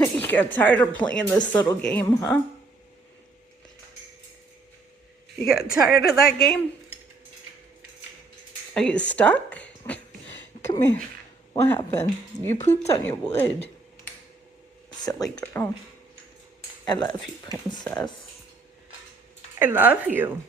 You got tired of playing this little game, huh? You got tired of that game? Are you stuck? Come here. What happened? You pooped on your wood. Silly girl. I love you, princess. I love you.